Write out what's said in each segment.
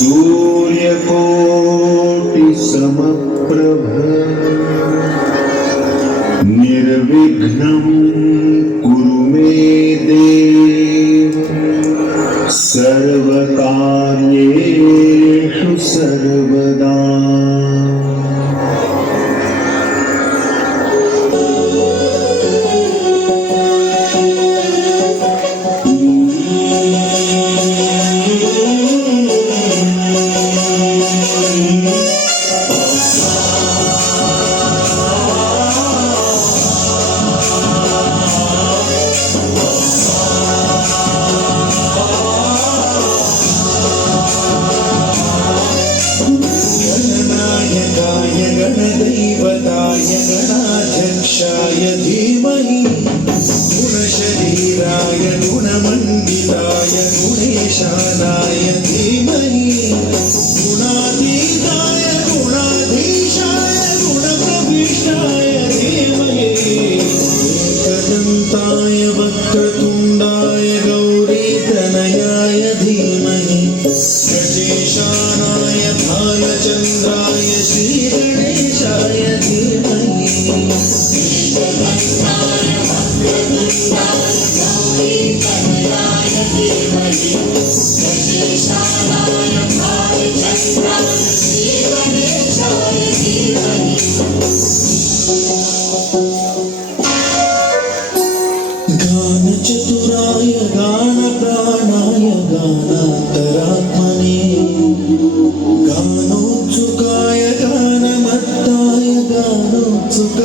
सूर्यकोटि समप्रभ निर्विघ्नं कुरु मे देव सर्वकार्येषु सर्वदा। गणदैवताय गणाध्यक्षाय धीमहि गुणशरीराय गुणमण्डिताय गुणेशानाय धीमहि गुणातीताय गुणाधीशाय गुणप्रविष्टाय धीमहि एकदन्ताय वक्रतुण्डाय गौरीतनयाय धीमहि गजेशानाय भालचन्द्राय श्रीगणेशाय धीमहि गानचतुराय गानप्राणाय गानान्तरात्मने गानोत्सुकाय गानमत्ताय गानोत्सुकमनसे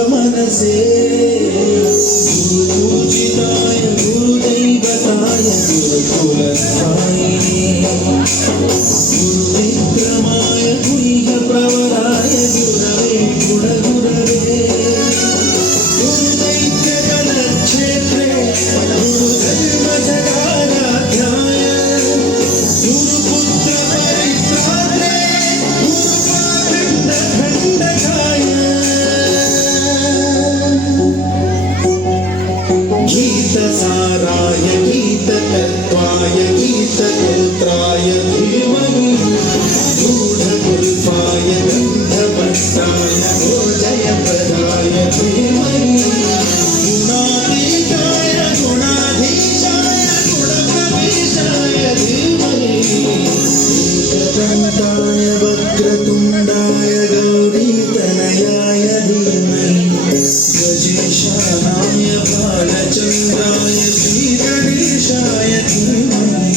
गुरुपूजिताय गुरुदैवताय गुरुकुलस्थायिने गुरुविक्रमाय गुह्यप्रवराय गुरवे गुणगुरवे गुरुदैत्यगणक्षेत्रे गुरुधर्मजगाराध्याय गुरुपुत्रपरित्रात्रे गुरुपाखण्डखण्डकाय गीतसाराय गीततत्त्वाय गीतगोत्राय धीमहि गूढगुल्फाय गन्धभट्टाय गोजयप्रदाय धीमहि गुणातीताय गुणाधीशाय गुणप्रविष्टाय धीमहि एकदन्ताय वक्रतुण्डाय गौरीतनयाय धीमहि गजेशानाय भालचन्द्राय श्रीगणेशाय धीमहि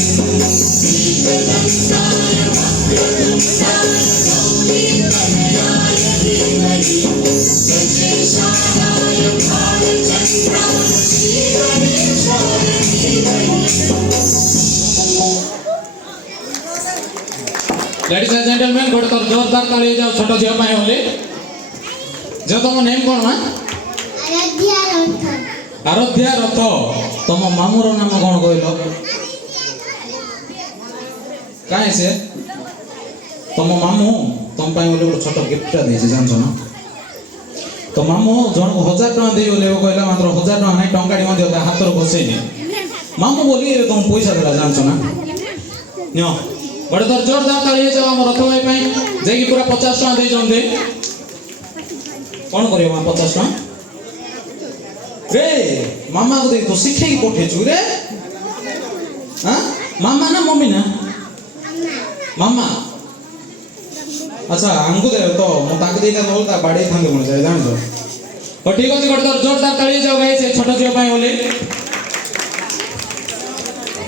लेडीज एंड जेंटलमैन गोटे थर जोरदार ताली जाओ छोट झील होली जो तुम नेम कौन माँ आराध्या रथ तुम मामूर नाम कौन कहल कहीं से तुम मामू तुम गोटे छोट गिफ्ट देखे जान ना तो मामू जन को 1000 टका दे कहला मात्र 1000 टका नहीं टंका हाथ घोषेनी मामू बोली तुम पैसा देला जान ना गोटे थर जोरदार ताली जाओ आम रथ भाई जे पूरा 50 टका दे कौन कर 50 टका रे मामा को देख तो शिखे पठेचु रे हाँ मामा ना मम्मी ना मामा अच्छा हमको दे तो मु ताक देता बोलता बाड़े थांगे मन जाय जान तो ठीक अछि गोटे जोरदार ताली जाओ